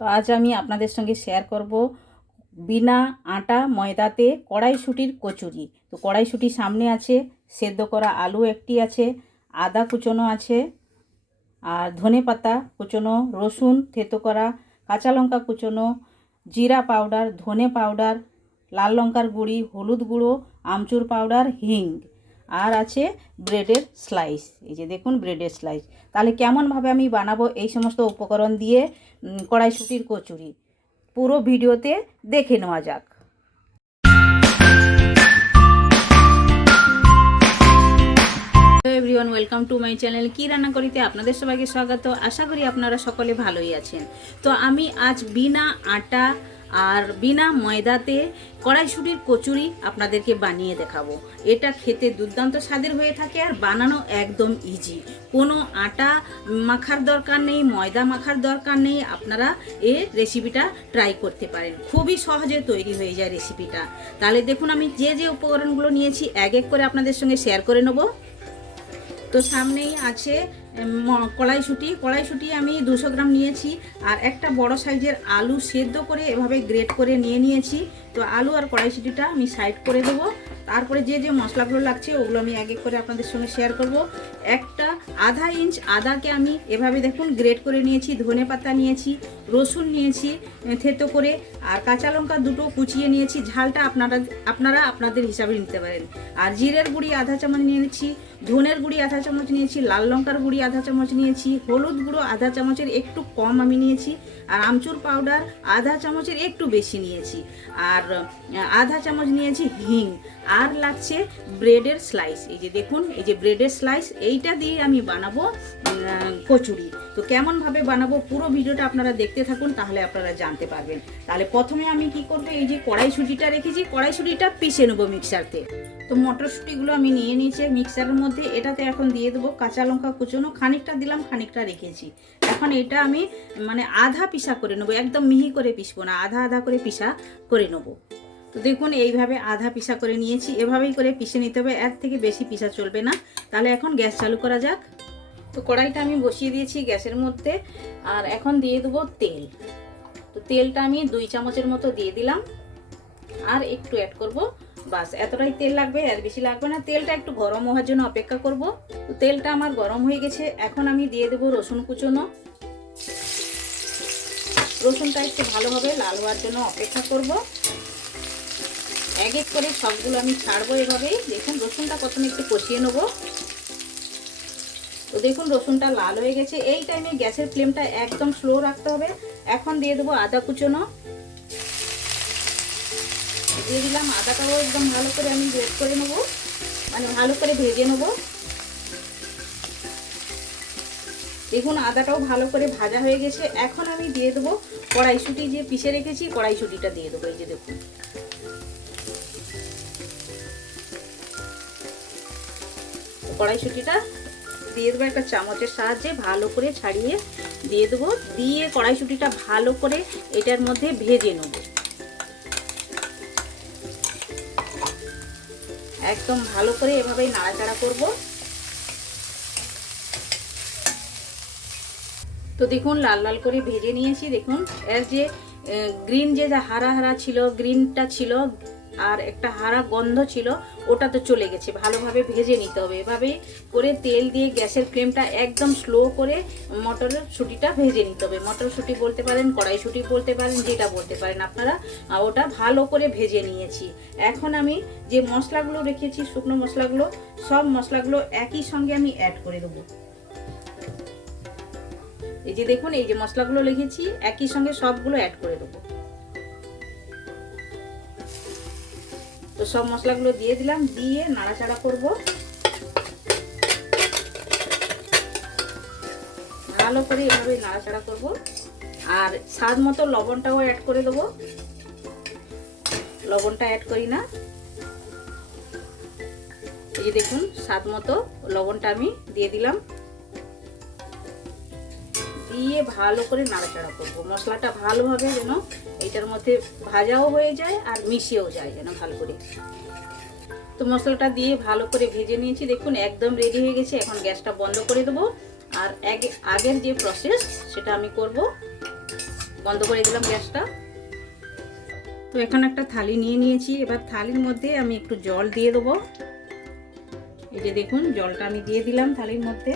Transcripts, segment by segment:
তো আজ আমি আপনাদের সঙ্গে শেয়ার করব বিনা আটা ময়দাতে কড়াইশুটির কচুরি। তো কড়াইশুটি সামনে আছে, সেদ্ধ করা আলু একটি আছে, আদা কুচনো আছে, আর ধনে পাতা কুচোনো, রসুন থেতো করা, কাঁচা লঙ্কা কুচোনো, জিরা পাউডার, ধনে পাউডার, লাল লঙ্কার গুঁড়ি, হলুদ গুঁড়ো, আমচুর পাউডার, হিং। আর আছে ব্রেডের স্লাইস এই যে দেখুন ব্রেডের স্লাইস তাহলে কেমনভাবে আমি বানাবো এই সমস্ত উপকরণ দিয়ে কড়াইশুটির কচুরি? পুরো ভিডিওতে দেখে নেওয়া যাক। Everyone, welcome to my channel কি রান্না করিতে আপনাদের সবাইকে স্বাগত। আশা করি আপনারা সকলে ভালোই আছেন। তো আমি আজ বিনা আটা আর বিনা ময়দাতে কড়াইশুটির কচুরি আপনাদেরকে বানিয়ে দেখাবো। এটা খেতে দুর্দান্ত স্বাদের হয়ে থাকে আর বানানো একদম ইজি কোনো আটা মাখার দরকার নেই, ময়দা মাখার দরকার নেই, আপনারা এ রেসিপিটা ট্রাই করতে পারেন। খুবই সহজে তৈরি হয়ে যায় রেসিপিটা তাহলে দেখুন আমি যে যে উপকরণগুলো নিয়েছি, এক এক করে আপনাদের সঙ্গে শেয়ার করে নেব। তো সামনেই আছে কড়াইশুঁটি। কড়াইশুঁটি আমি দুশো গ্রাম নিয়েছি আর একটা বড় সাইজের আলু সেদ্ধ করে এভাবে গ্রেট করে নিয়ে নিয়েছি। তো আলু আর কড়াইশুঁটিটা আমি সাইড করে দেবো। তারপরে যে যে মশলাগুলো লাগছে ওগুলো আমি এক করে আপনাদের সঙ্গে শেয়ার করব। একটা আধা ইঞ্চ আদাকে আমি এভাবে দেখুন গ্রেট করে নিয়েছি, ধনে পাতা নিয়েছি, রসুন নিয়েছি থেতো করে আর কাঁচা লঙ্কা দুটো কুচিয়ে নিয়েছি। ঝালটা আপনারা আপনারা আপনাদের হিসাবে নিতে পারেন। আর জিরের গুঁড়ি আধা চামচ নিয়েছি ধনের গুঁড়ি আধা চামচ নিয়েছি, লাল লঙ্কার গুঁড়ি আধা চামচ নিয়েছি, হলুদ গুঁড়ো আধা চামচের একটু কম আমি নিয়েছি আর আমচুর পাউডার আধা চামচের একটু বেশি নিয়েছি। আর আধা চামচ নিয়েছি হিং। আর লাগছে ব্রেডের স্লাইস। এই যে দেখুন, এই যে ব্রেডের স্লাইস, এইটা দিয়ে আমি বানাবো কচুরি। তো কেমনভাবে বানাবো পুরো ভিডিওটা আপনারা দেখতে থাকুন, তাহলে আপনারা জানতে পারবেন। তাহলে প্রথমে আমি কি করব, এই যে কড়াইশুটিটা রেখেছি, কড়াইশুটিটা পিষে নেব মিক্সারতে। তো মটরশুঁটিগুলো আমি নিয়ে নিয়েছি, মিক্সারের মধ্যে এটাতে এখন দিয়ে দেবো কাঁচা লঙ্কা কুচোনো, খানিকটা দিলাম, খানিকটা রেখেছি। এখন এটা আমি মানে আধা পিসা করে নেব, একদম মিহি করে পিসবো না, আধা আধা করে পিসা করে নেব। তো দেখুন, এইভাবে আধা পিসা করে নিয়েছি, এভাবেই করে পিষে নিতে হবে, এর থেকে বেশি পিসা চলবে না। তাহলে এখন গ্যাস চালু করা যাক। তো কড়াইটা আমি বসিয়ে দিয়েছি গ্যাসের মধ্যে, আর এখন দিয়ে দেবো তেল। তো তেলটা আমি দুই চামচের মতো দিয়ে দিলাম, আর একটু অ্যাড করব। বাস, এতটাই তেল লাগবে, আর বেশি লাগবে না। তেলটা একটু গরম হওয়ার জন্য অপেক্ষা করব। তো তেলটা আমার গরম হয়ে গেছে, এখন আমি দিয়ে দেবো রসুন কুচনো। রসুনটা একটু ভালোভাবে লাল হওয়ার জন্য অপেক্ষা করব। এক এক করে সবগুলো আমি ছাড়বো এভাবেই। দেখুন, রসুনটা প্রথমে একটু কষিয়ে নেব। দেখুন, রসুনটা লাল হয়ে গেছে। এই টাইমে গ্যাসের ফ্লেমটা একদম স্লো রাখতে হবে। এখন দিয়ে দেবো আদা কুচোনো। দিয়ে দিলাম আদাটাও একদম ভালো করে আমি গ্রেট করে নেব। মানে ভালো করে ভেজে নেব। দেখুন, আদাটাও ভালো করে ভাজা হয়ে গেছে। এখন আমি দিয়ে দেবো কড়াইশুঁটি যে পিষে রেখেছি, কড়াইশুঁটিটা দিয়ে দেবো, এই যে দেখুন। কড়াইশুঁটিটা দিয়ে দেবো একটা চামচের সাহায্যে ভালো করে ছাড়িয়ে দিয়ে দেবো। দিয়ে কড়াইশুঁটিটা ভালো করে এটার মধ্যে ভেজে নেব। একদম ভালো করে এভাবেই নাড়াচাড়া করব। তো দেখুন, লাল লাল করে ভেজে নিয়েছি। দেখুন, এর যে গ্রিন যা হারা হারা ছিল গ্রিনটা ছিল আর একটা হারা গন্ধ ছিল, ওটা তো চলে গেছে। ভালোভাবে ভেজে নিতে হবে। এভাবে করে তেল দিয়ে গ্যাসের ফ্লেমটা একদম স্লো করে মটরের শুটিটা ভেজে নিতে হবে। মটরশুঁটি বলতে পারেন, কড়াইশুঁটি বলতে পারেন, যেটা বলতে পারেন আপনারা ওটা ভালো করে ভেজে নিয়েছি। এখন আমি যে মশলাগুলো রেখেছি, শুকনো মশলাগুলো, সব মশলাগুলো একই সঙ্গে আমি অ্যাড করে দেবো। এই যে দেখুন, এই যে মশলাগুলো লিখেছি একই সঙ্গে সবগুলো অ্যাড করে দেবো। তো সব মশলাগুলো দিয়ে দিলাম, দিয়ে নাড়াচাড়া করব। ভালো করে এভাবে নাড়াচাড়া করব। আর স্বাদ মতো লবণটাও অ্যাড করে দেবো। লবণটা অ্যাড করি না। এই যে দেখুন, স্বাদ মতো লবণটা আমি দিয়ে দিলাম। দিয়ে ভালো করে নাড়াচাড়া করব। মশলাটা ভালোভাবে যেন এটার মধ্যে ভাজাও হয়ে যায় আর মিশিয়েও যায় যেন ভালো করে। তো মশলাটা দিয়ে ভালো করে ভেজে নিয়েছি। দেখুন, একদম রেডি হয়ে গেছে। এখন গ্যাসটা বন্ধ করে দেবো। আর এক আগের যে প্রসেস সেটা আমি করব। বন্ধ করে দিলাম গ্যাসটা। তো এখন একটা থালি নিয়ে নিয়েছি। এবার থালির মধ্যে আমি একটু জল দিয়ে দেবো। এই যে দেখুন, জলটা আমি দিয়ে দিলাম থালির মধ্যে।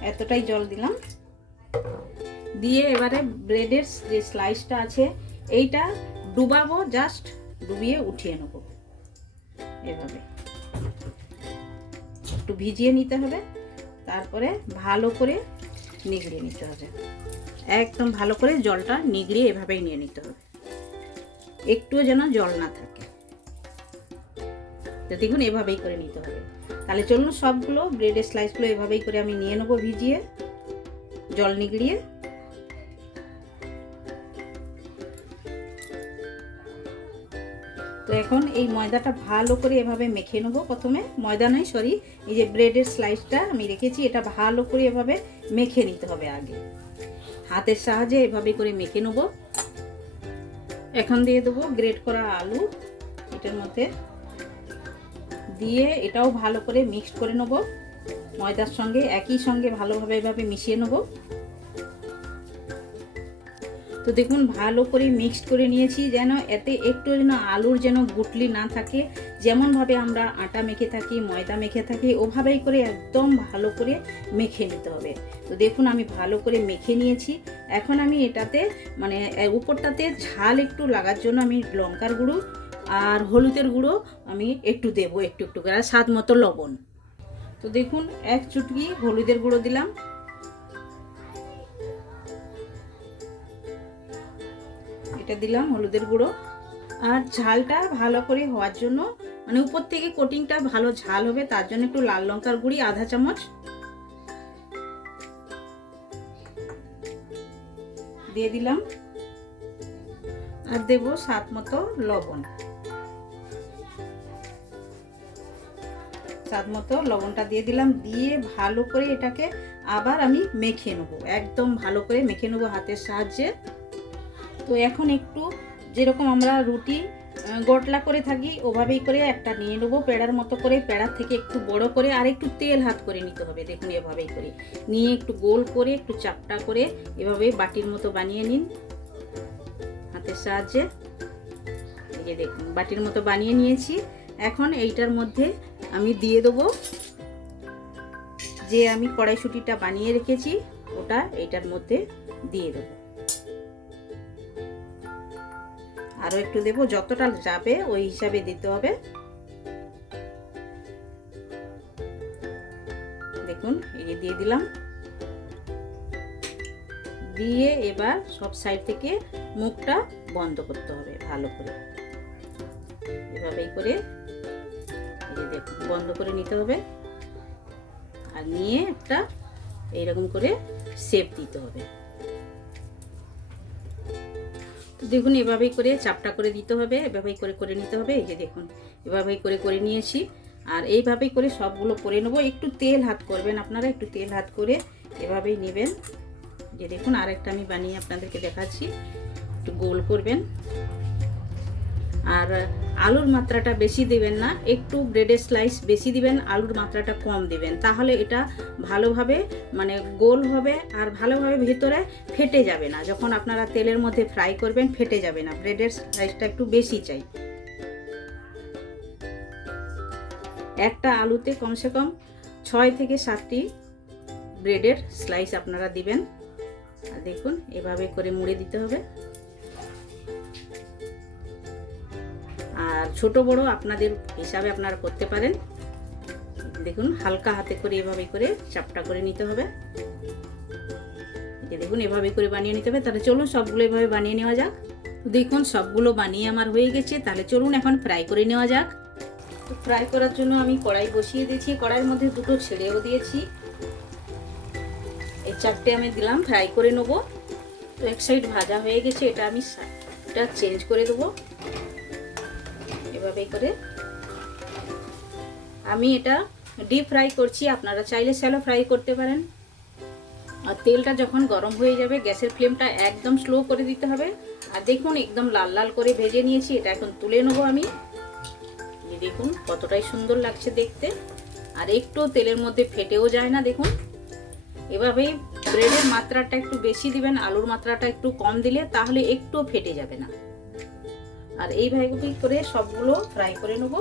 এতটাই জল দিলাম। দিয়ে এবারে ব্রেডের যে স্লাইসটা আছে, এইটা ডুবাবো, জাস্ট ডুবিয়ে উঠিয়ে নেব। এভাবে। একটু ভিজিয়ে নিতে হবে, তারপরে ভালো করে নিগড়িয়ে নিতে হবে। একদম ভালো করে জলটা নিগড়িয়ে এভাবেই নিয়ে নিতে হবে। একটুও যেন জল না থাকে। দেখুন, এভাবেই করে নিতে হবে। তাহলে চলুন সবগুলো ব্রেডের স্লাইসগুলো এভাবেই করে আমি নিয়ে নেব ভিজিয়ে। জল নিগড়িয়ে। তো এখন এই ময়দাটা ভালো করে এভাবে মেখে নেব প্রথমে। ময়দা নয় সরি এই যে ব্রেডের স্লাইসটা আমি রেখেছি, এটা ভালো করে এভাবে মেখে নিতে হবে আগে। হাতের সাহায্যে এভাবে করে মেখে নেব। এখন দিয়ে দেবো গ্রেট করা আলু, এটার মধ্যে। দিয়ে এটাও ভালো করে মিক্সড করে নেব। ময়দার সঙ্গে, একই সঙ্গে ভালোভাবে এভাবে মিশিয়ে নেব। তো দেখুন, ভালো করে মিক্সড করে নিয়েছি যেন এতে একটু যেন আলুর যেন গুটলি না থাকে। যেমনভাবে আমরা আটা মেখে থাকি, ময়দা মেখে থাকি, ওভাবেই করে একদম ভালো করে মেখে নিতে হবে। তো দেখুন, আমি ভালো করে মেখে নিয়েছি। এখন আমি এটাতে মানে উপরটাতে ঝাল একটু লাগার জন্য আমি লঙ্কার গুঁড়ো আর হলুদের গুঁড়ো আমি একটু দেবো, একটু একটু করে, আর স্বাদ মতো লবণ। তো দেখুন, এক চুটকি হলুদের গুঁড়ো দিলাম। এটা দিলাম হলুদের গুঁড়ো। আর ঝালটা ভালো করে হওয়ার জন্য মানে উপর থেকে কোটিংটা ভালো ঝাল হবে, তার জন্য একটু লাল লঙ্কার গুঁড়ি, আধা চামচ। দিয়ে দিলাম। আর দেব স্বাদ মতো লবণ। স্বাদ মতো লবণটা দিয়ে দিলাম, দিয়ে ভালো করে এটাকে আবার আমি মেখে নেব, একদম ভালো করে মেখে নেব হাতের সাহায্যে। তো এখন একটু যেরকম আমরা রুটি গটলা করে থাকি, ওভাবেই করে একটা নিয়ে নেব, পেড়ার মতো করে, পেড়ার থেকে একটু বড় করে আর একটু তেল হাত করে নিতে হবে, দেখুন এভাবেই করে। নিয়ে একটু গোল করে, একটু চাপটা করে এভাবে বাটির মতো বানিয়ে নিন হাতের সাহায্যে। এই যে দেখুন, বাটির মতো বানিয়ে নিয়েছি। এখন এইটার মধ্যে আমি দিয়ে দেবো। যে আমি কড়াইশুটিটা বানিয়ে রেখেছি, ওটা এইটার মধ্যে দিয়ে দেবো। আরও একটু দেবো, যতটা যাবে ওই হিসাবে দিতে হবে। দেখুন, এই দিয়ে দিলাম। দিয়ে এবার সব সাইড থেকে মুখটা বন্ধ করতে হবে ভালো করে। এভাবেই করে যে দেখুন বন্ধ করে নিতে হবে। আর নিয়ে একটা এইরকম করে শেপ দিতে হবে। দেখুন, এভাবেই করে চাপটা করে দিতে হবে, এভাবেই করে করে নিতে হবে। এই যে দেখুন, এভাবেই করে করে নিয়েছি। আর এইভাবেই করে সবগুলো করে নেব। একটু তেল হাত করবেন আপনারা, একটু তেল হাত করে এভাবেই নেবেন। যে দেখুন, আরেকটা আমি বানিয়ে আপনাদেরকে দেখাচ্ছি। একটু গোল করবেন। আর আলুর মাত্রাটা বেশি দিবেন না, একটু ব্রেডের স্লাইস বেশি দিবেন, আলুর মাত্রাটা কম দিবেন। তাহলে এটা ভালোভাবে মানে গোল হবে আর ভালোভাবে ভেতরে ফেটে যাবে না। যখন আপনারা তেলের মধ্যে ফ্রাই করবেন, ফেটে যাবে না। ব্রেডের স্লাইসটা একটু বেশি চাই। একটা আলুতে কমসে কম ছয় থেকে সাতটি ব্রেডের স্লাইস আপনারা দিবেন। আর দেখুন, এভাবে করে মুড়ে দিতে হবে। ছোট বড় আপনাদের হিসাবে আপনারা করতে পারেন। দেখুন, হালকা হাতে করে এভাবে করে চাপটা করে নিতে হবে। দেখুন, এভাবে করে বানিয়ে নিতে হবে। তাহলে চলুন, সবগুলো এভাবে বানিয়ে নেওয়া যাক। দেখুন, সবগুলো বানিয়ে আমার হয়ে গেছে। তাহলে চলুন এখন ফ্রাই করে নেওয়া যাক। তো ফ্রাই করার জন্য আমি কড়াই বসিয়ে দিয়েছি। কড়াইয়ের মধ্যে দুটো ছেড়েও দিয়েছি। এই চারটে আমি দিলাম, ফ্রাই করে নেব। তো এক সাইড ভাজা হয়ে গেছে। এটা আমি এটা চেঞ্জ করে দেবো। এভাবেই করে। আমি এটা ডিপ ফ্রাই করছি, আপনারা চাইলে স্যালো ফ্রাই করতে পারেন। আর তেলটা যখন গরম হয়ে যাবে, গ্যাসের ফ্লেমটা একদম স্লো করে দিতে হবে। আর দেখুন, একদম লাল লাল করে ভেজে নিয়েছি, এটা এখন তুলে নেব আমি। দেখুন, কতটাই সুন্দর লাগছে দেখতে। আর একটু তেলের মধ্যে ফেটেও যায় না, দেখুন। এভাবেই ব্রেডের মাত্রাটা একটু বেশি দিবেন, আলুর মাত্রাটা একটু কম দিলে তাহলে একটু ফেটে যাবে না। আর এইভাবে করে সবগুলো ফ্রাই করে নেব।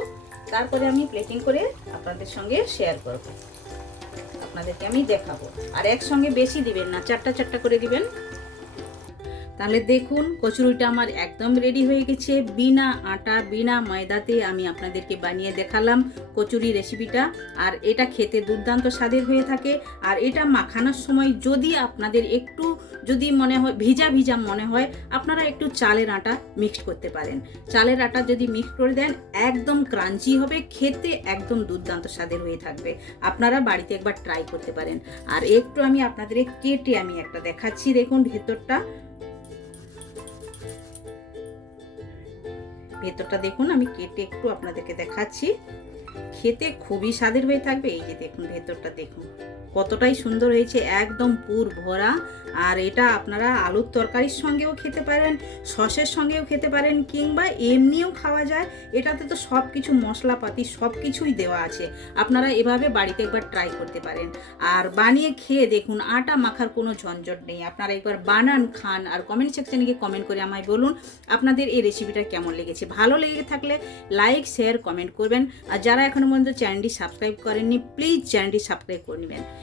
তারপরে আমি প্লেটিং করে আপনাদের সঙ্গে শেয়ার করব। আপনাদেরকে আমি দেখাবো। আর একসঙ্গে বেশি দিবেন না চারটা চারটা করে দিবেন। তাহলে দেখুন, কচুরিটা আমার একদম রেডি হয়ে গেছে। বিনা আটা, বিনা ময়দাতে আমি আপনাদেরকে বানিয়ে দেখালাম কচুরি রেসিপিটা আর এটা খেতে দুর্দান্ত স্বাদের হয়ে থাকে। আর এটা মাখানোর সময় যদি আপনাদের একটু, যদি মনে হয়, ভিজা ভিজা মনে হয়, আপনারা একটু চালের আটা মিক্সড করতে পারেন। চালের আটা যদি মিক্স করে দেন, একদম ক্রাঞ্চি হবে, খেতে একদম দুর্দান্ত স্বাদের হয়ে থাকবে। আপনারা বাড়িতে একবার ট্রাই করতে পারেন। আর একটু আমি আপনাদের কেটে আমি একটা দেখাচ্ছি, দেখুন ভেতরটা। ভেতরটা দেখুন, আমি কেটে একটু আপনাদেরকে দেখাচ্ছি। খেতে খুবই স্বাদের হয়ে থাকবে, এই যে দেখুন ভেতরটা, দেখুন। কতটাই সুন্দর হয়েছে, একদম পুর ভরা। আর এটা আপনারা আলুর তরকারির সঙ্গেও খেতে পারেন, সসের সঙ্গেও খেতে পারেন, কিংবা এমনিও খাওয়া যায়। এটাতে তো সব কিছু মশলাপাতি সব কিছুই দেওয়া আছে। আপনারা এভাবে বাড়িতে একবার ট্রাই করতে পারেন। আর বানিয়ে খেয়ে দেখুন, আটা মাখার কোনো ঝঞ্ঝট নেই। আপনারা একবার বানান, খান, আর কমেন্ট সেকশানে গিয়ে কমেন্ট করে আমায় বলুন, আপনাদের এই রেসিপিটা কেমন লেগেছে। ভালো লেগে থাকলে লাইক শেয়ার কমেন্ট করবেন। আর যারা এখনও পর্যন্ত চ্যানেলটি সাবস্ক্রাইব করেননি প্লিজ চ্যানেলটি সাবস্ক্রাইব করে নেবেন।